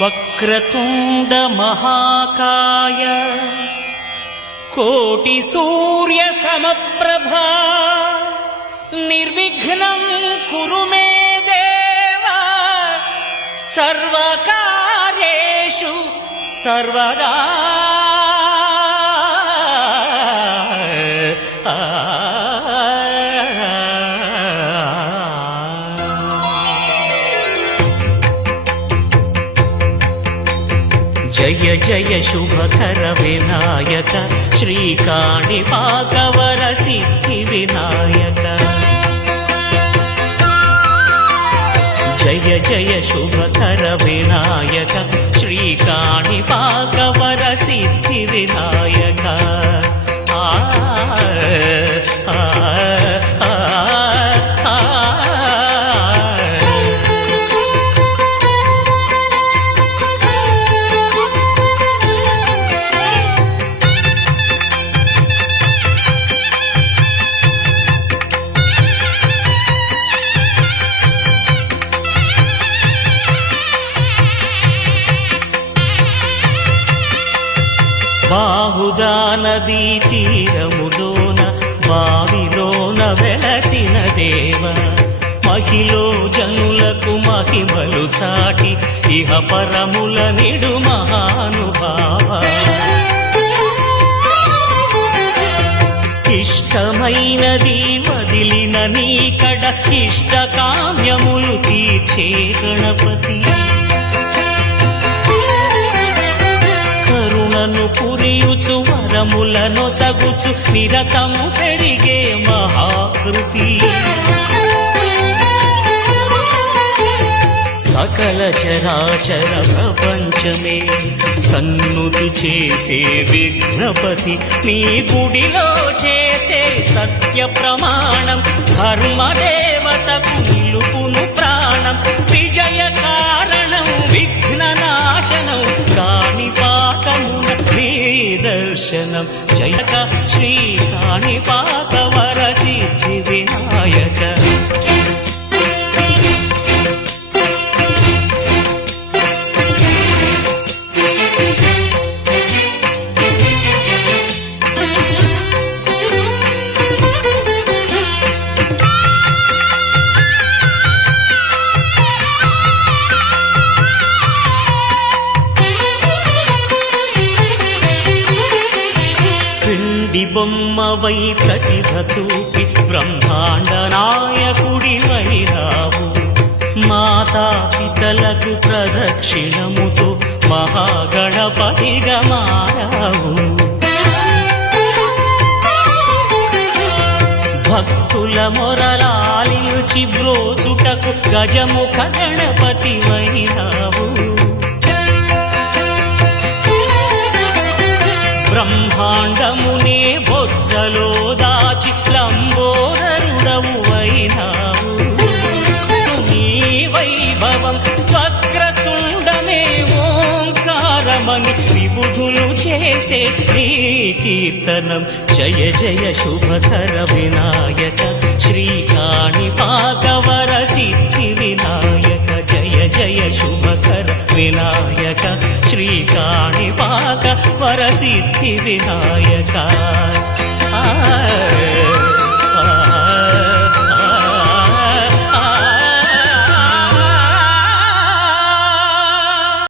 వక్రతుండ మహాకాయ కోటి సూర్య సమప్రభా నిర్విఘ్నం కురు మే దేవ సర్వకార్యేషు సర్వదా. జయ జయ శుభకర వినాయక శ్రీకాణిపాకవర సిద్ధి వినాయక. జయ జయ శుభకర వినాయక శ్రీకాణిపాకవర సిద్ధి వినాయక. బాహుదా నదీ తీరములోన బావిలోన వెలసిన దేవ మహిలో జనులకు మహిమలు చాటి ఇహ పరముల నిడు మహానుభావ. ఇష్టమైనది వదిలిన నీకడ ఇష్ట కామ్యములు తీర్చే గణపతి. కరుణను పురియుచు వరములను సగుచు నిరతము పెరిగే మహాకృతి. సకల చరాచర ప్రపంచమే సన్నుతి చేసే విఘ్నపతి. నీ గుడిలో చేసే సత్య ప్రమాణం ధర్మదేవతకు నిలుపును ప్రాణం. విజయ కారణం విఘ్న నాశనం కాణిపాకమున నీ దర్శనం. జయక శ్రీ కాణిపాకవర సిద్ధి వినాయక. బొమ్మవై ప్రతిభ చూపి బ్రహ్మాండ నాయకుడి వైరావు. మాతా పితలకు ప్రదక్షిణముతో మహాగణపతిగా మారావు. భక్తుల మొరలాలించి బ్రోచుటకు గజముఖ గణపతి వైరావు. బ్రహ్మాండమునే బొజ్జలో దాచి లంబోదరుడవు అయినావు. నీ వైభవం వక్రతుండమే ఓంకారమని విబుధులు చేసే నీ కీర్తనం. జయ జయ శుభకర వినాయక శ్రీకాణిపాకవర సిద్ధి వినాయక. జయ జయ శుభకర వినాయక శ్రీకాణిపాకవర సిద్ధి వినాయక.